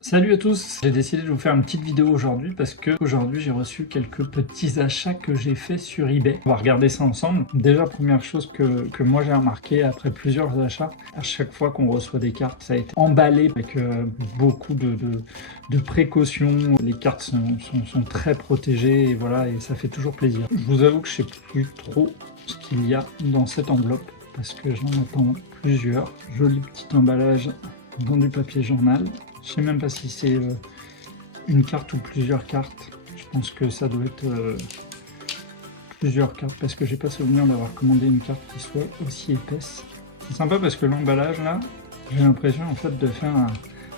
Salut à tous, j'ai décidé de vous faire une petite vidéo aujourd'hui parce que aujourd'hui j'ai reçu quelques petits achats que j'ai fait sur eBay. On va regarder ça ensemble. Déjà, première chose que moi j'ai remarqué après plusieurs achats, à chaque fois qu'on reçoit des cartes, ça a été emballé avec beaucoup de précautions. Les cartes sont très protégées et voilà, et ça fait toujours plaisir. Je vous avoue que je sais plus trop ce qu'il y a dans cette enveloppe parce que j'en attends plusieurs. Joli petit emballage dans du papier journal. Je sais même pas si c'est une carte ou plusieurs cartes. Je pense que ça doit être plusieurs cartes parce que j'ai pas souvenir d'avoir commandé une carte qui soit aussi épaisse. C'est sympa parce que l'emballage là, j'ai l'impression en fait de faire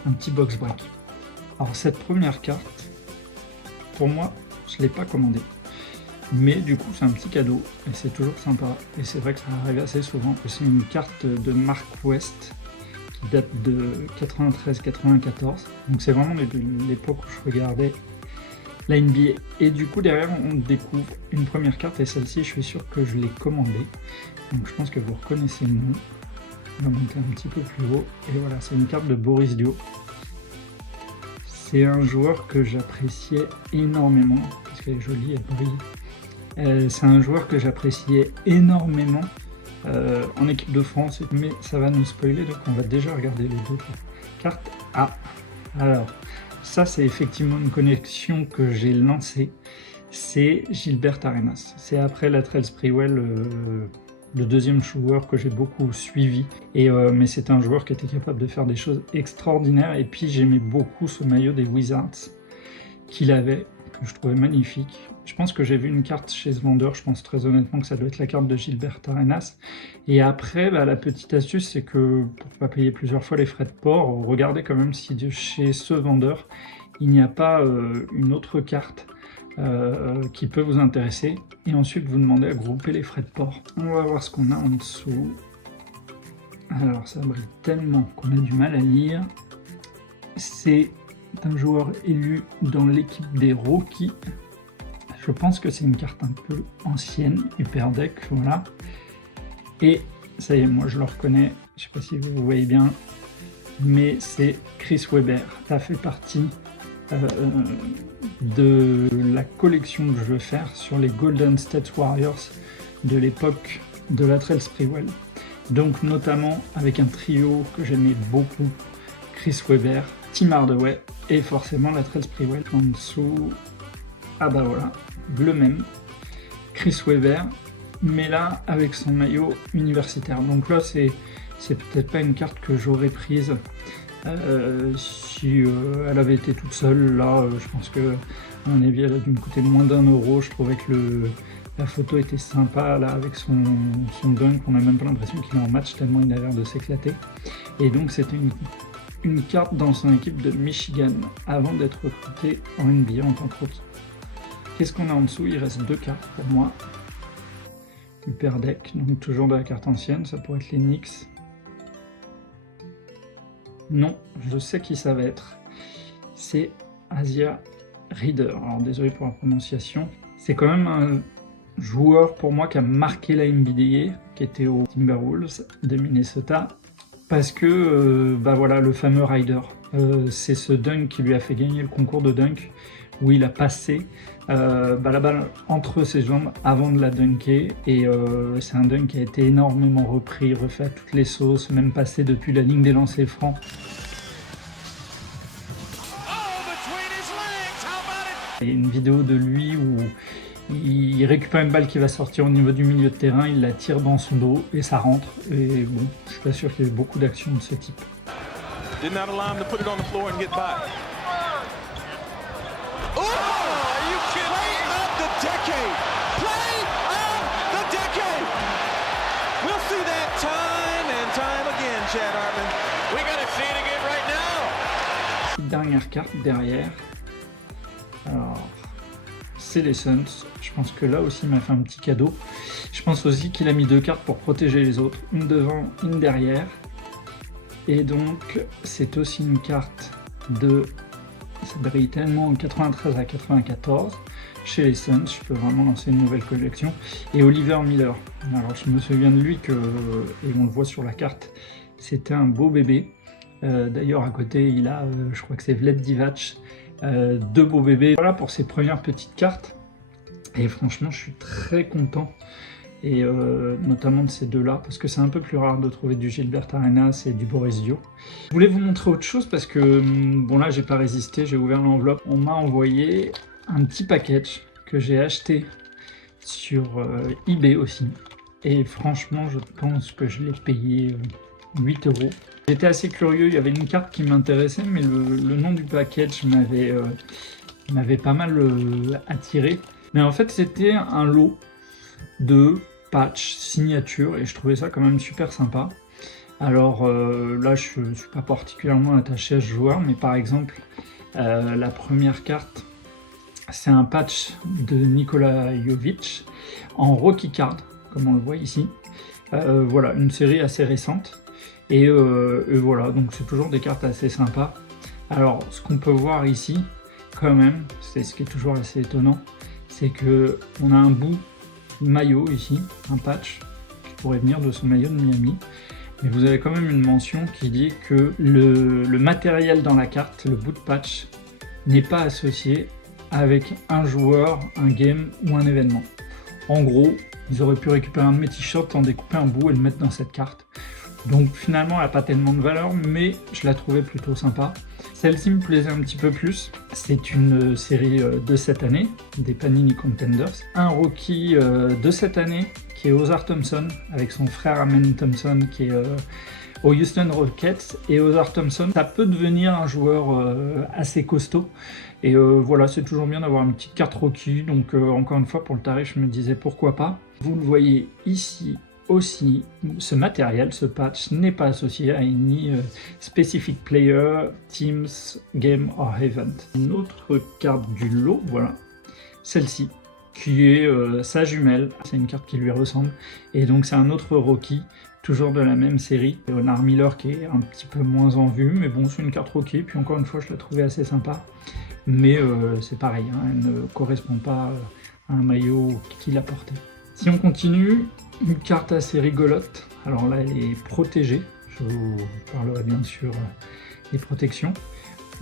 un petit box break. Alors cette première carte, pour moi, je l'ai pas commandée. Mais du coup c'est un petit cadeau et c'est toujours sympa. Et c'est vrai que ça arrive assez souvent. C'est une carte de Mark West qui date de 93-94, donc c'est vraiment l'époque où je regardais la NBA, et du coup derrière on découvre une première carte, et celle-ci je suis sûr que je l'ai commandée, donc je pense que vous reconnaissez le nom. On va monter un petit peu plus haut, et voilà, c'est une carte de Boris Dio. C'est un joueur que j'appréciais énormément, parce qu'elle est jolie, elle brille. C'est un joueur que j'appréciais énormément en équipe de France, mais ça va nous spoiler, donc on va déjà regarder les deux cartes. Ah, alors ça c'est effectivement une connexion que j'ai lancée, c'est Gilbert Arenas. C'est après Latrell Sprewell, le deuxième joueur que j'ai beaucoup suivi, mais c'était un joueur qui était capable de faire des choses extraordinaires, et puis j'aimais beaucoup ce maillot des Wizards qu'il avait, que je trouvais magnifique. Je pense que j'ai vu une carte chez ce vendeur, je pense très honnêtement que ça doit être la carte de Gilbert Arenas. Et après, la petite astuce, c'est que pour ne pas payer plusieurs fois les frais de port, regardez quand même si chez ce vendeur, il n'y a pas une autre carte qui peut vous intéresser. Et ensuite, vous demandez à grouper les frais de port. On va voir ce qu'on a en dessous. Alors, ça brille tellement qu'on a du mal à lire. C'est un joueur élu dans l'équipe des Rockies. Je pense que c'est une carte un peu ancienne, Upper Deck, voilà. Et ça y est, moi je le reconnais, je sais pas si vous voyez bien, mais c'est Chris Webber. Ça fait partie de la collection que je veux faire sur les Golden State Warriors de l'époque de Latrell Sprewell. Donc notamment avec un trio que j'aimais beaucoup, Chris Webber, Tim Hardaway et forcément Latrell Sprewell. En dessous, ah bah voilà, le même, Chris Webber, mais là avec son maillot universitaire. Donc là c'est peut-être pas une carte que j'aurais prise si elle avait été toute seule. Là je pense que à mon avis elle a dû me coûter moins d'1 €. Je trouvais que la photo était sympa là avec son dunk, on n'a même pas l'impression qu'il est en match tellement il a l'air de s'éclater. Et donc c'était une carte dans son équipe de Michigan avant d'être recruté en NBA en tant que rookie. Qu'est-ce qu'on a en dessous? Il reste deux cartes pour moi. Upper Deck, donc toujours de la carte ancienne, ça pourrait être les Knicks. Non, je sais qui ça va être. C'est Asia Reader. Alors désolé pour la prononciation. C'est quand même un joueur pour moi qui a marqué la NBA, qui était aux Timberwolves de Minnesota, parce que voilà, le fameux Rider. C'est ce dunk qui lui a fait gagner le concours de dunk, où il a passé la balle entre ses jambes avant de la dunker, et c'est un dunk qui a été énormément repris, refait à toutes les sauces, même passé depuis la ligne des lancers francs. Il y a une vidéo de lui où il récupère une balle qui va sortir au niveau du milieu de terrain, il la tire dans son dos et ça rentre, et bon, je suis pas sûr qu'il y ait beaucoup d'actions de ce type. Did not allow him to put it on the floor and get by. Oh, are you kidding? Play of the decade. Play of the decade. We'll see that time and time again, Chad Hartman. We gotta see it again right now. Dernière carte derrière. Alors, c'est les Suns. Je pense que là aussi il m'a fait un petit cadeau. Je pense aussi qu'il a mis deux cartes pour protéger les autres, une devant, une derrière. Et donc c'est aussi une carte de, ça brille tellement, 93 à 94 chez les Suns. Je peux vraiment lancer une nouvelle collection. Et Oliver Miller, alors je me souviens de lui que, et on le voit sur la carte, c'était un beau bébé. D'ailleurs à côté il a, je crois que c'est Vlad Divac, 2 beaux bébés. Voilà pour ces premières petites cartes. Et franchement je suis très content. Et notamment de ces deux-là, parce que c'est un peu plus rare de trouver du Gilbert Arenas et du Boris Dio. Je voulais vous montrer autre chose parce que, bon là j'ai pas résisté, j'ai ouvert l'enveloppe. On m'a envoyé un petit package que j'ai acheté sur eBay aussi. Et franchement je pense que je l'ai payé 8 €. J'étais assez curieux, il y avait une carte qui m'intéressait, mais le nom du package m'avait pas mal attiré. Mais en fait c'était un lot de patch signature et je trouvais ça quand même super sympa. Alors là je suis pas particulièrement attaché à ce joueur, mais par exemple la première carte c'est un patch de Nikola Jovic en rookie card comme on le voit ici. Voilà, une série assez récente et voilà, donc c'est toujours des cartes assez sympas. Alors ce qu'on peut voir ici quand même, c'est ce qui est toujours assez étonnant, c'est que on a un bout maillot ici, un patch qui pourrait venir de son maillot de Miami, mais vous avez quand même une mention qui dit que le matériel dans la carte, le bout de patch, n'est pas associé avec un joueur, un game ou un événement. En gros, ils auraient pu récupérer un de mes t-shirts, en découper un bout et le mettre dans cette carte. Donc finalement elle n'a pas tellement de valeur, mais je la trouvais plutôt sympa. Celle-ci me plaisait un petit peu plus. C'est une série de cette année, des Panini Contenders. Un rookie de cette année qui est Ozar Thompson, avec son frère Amen Thompson qui est aux Houston Rockets. Et Ozar Thompson, ça peut devenir un joueur assez costaud. Et voilà, c'est toujours bien d'avoir une petite carte rookie. Donc encore une fois, pour le tarif, je me disais pourquoi pas. Vous le voyez ici. Aussi, ce matériel, ce patch n'est pas associé à any specific player, teams, game or event. Une autre carte du lot, voilà, celle-ci, qui est sa jumelle, c'est une carte qui lui ressemble, et donc c'est un autre rookie, toujours de la même série, Leonard Miller qui est un petit peu moins en vue, mais bon c'est une carte rookie, puis encore une fois je la trouvais assez sympa, mais c'est pareil, hein, elle ne correspond pas à un maillot qu'il a porté. Si on continue, une carte assez rigolote, alors là elle est protégée, je vous parlerai bien sûr des protections,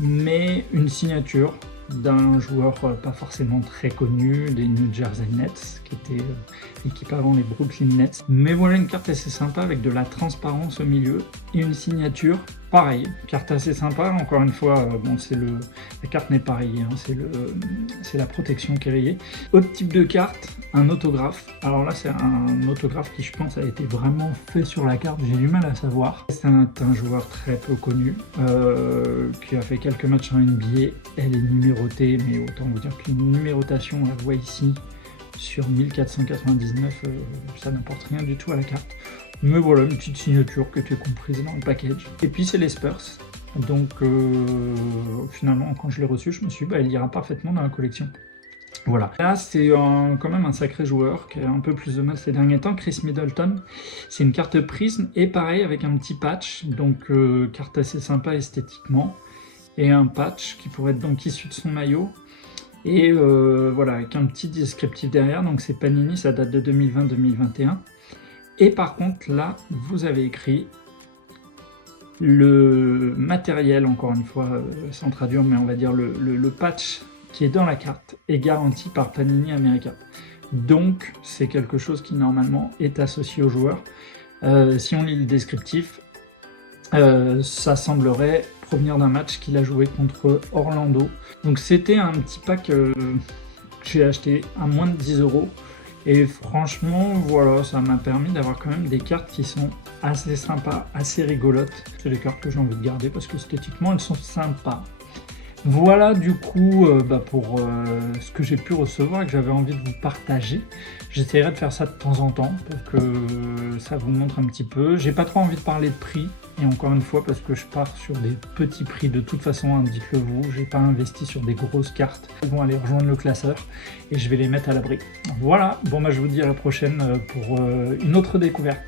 mais une signature d'un joueur pas forcément très connu, des New Jersey Nets, qui était l'équipe avant les Brooklyn Nets. Mais voilà une carte assez sympa avec de la transparence au milieu et une signature pareil, carte assez sympa. Encore une fois, bon, la carte n'est pas rayée, hein, c'est la protection qui est rayée. Autre type de carte, un autographe. Alors là, c'est un autographe qui, je pense, a été vraiment fait sur la carte. J'ai du mal à savoir. C'est un joueur très peu connu qui a fait quelques matchs en NBA. Elle est numérotée, mais autant vous dire qu'une numérotation, on la voit ici sur 1499, ça n'apporte rien du tout à la carte. Mais voilà, une petite signature qui était comprise dans le package. Et puis c'est les Spurs. Donc finalement, quand je l'ai reçu, je me suis dit, bah, il ira parfaitement dans la collection. Voilà. Là, c'est quand même un sacré joueur qui a un peu plus de mal ces derniers temps, Chris Middleton. C'est une carte prisme et pareil avec un petit patch, donc carte assez sympa esthétiquement. Et un patch qui pourrait être donc issu de son maillot. Et voilà, avec un petit descriptif derrière, donc c'est Panini, ça date de 2020-2021. Et par contre, là, vous avez écrit le matériel, encore une fois, sans traduire, mais on va dire le patch qui est dans la carte est garanti par Panini America. Donc, c'est quelque chose qui, normalement, est associé au joueur. Si on lit le descriptif, ça semblerait provenir d'un match qu'il a joué contre Orlando. Donc, c'était un petit pack que j'ai acheté à moins de 10 €. Et franchement, voilà, ça m'a permis d'avoir quand même des cartes qui sont assez sympas, assez rigolotes. C'est des cartes que j'ai envie de garder parce que esthétiquement, elles sont sympas. Voilà du coup pour ce que j'ai pu recevoir et que j'avais envie de vous partager. J'essaierai de faire ça de temps en temps pour que ça vous montre un petit peu. J'ai pas trop envie de parler de prix. Et encore une fois, parce que je pars sur des petits prix de toute façon, hein, dites-le vous, j'ai pas investi sur des grosses cartes. Elles vont aller rejoindre le classeur et je vais les mettre à l'abri. Voilà, bon bah je vous dis à la prochaine pour une autre découverte.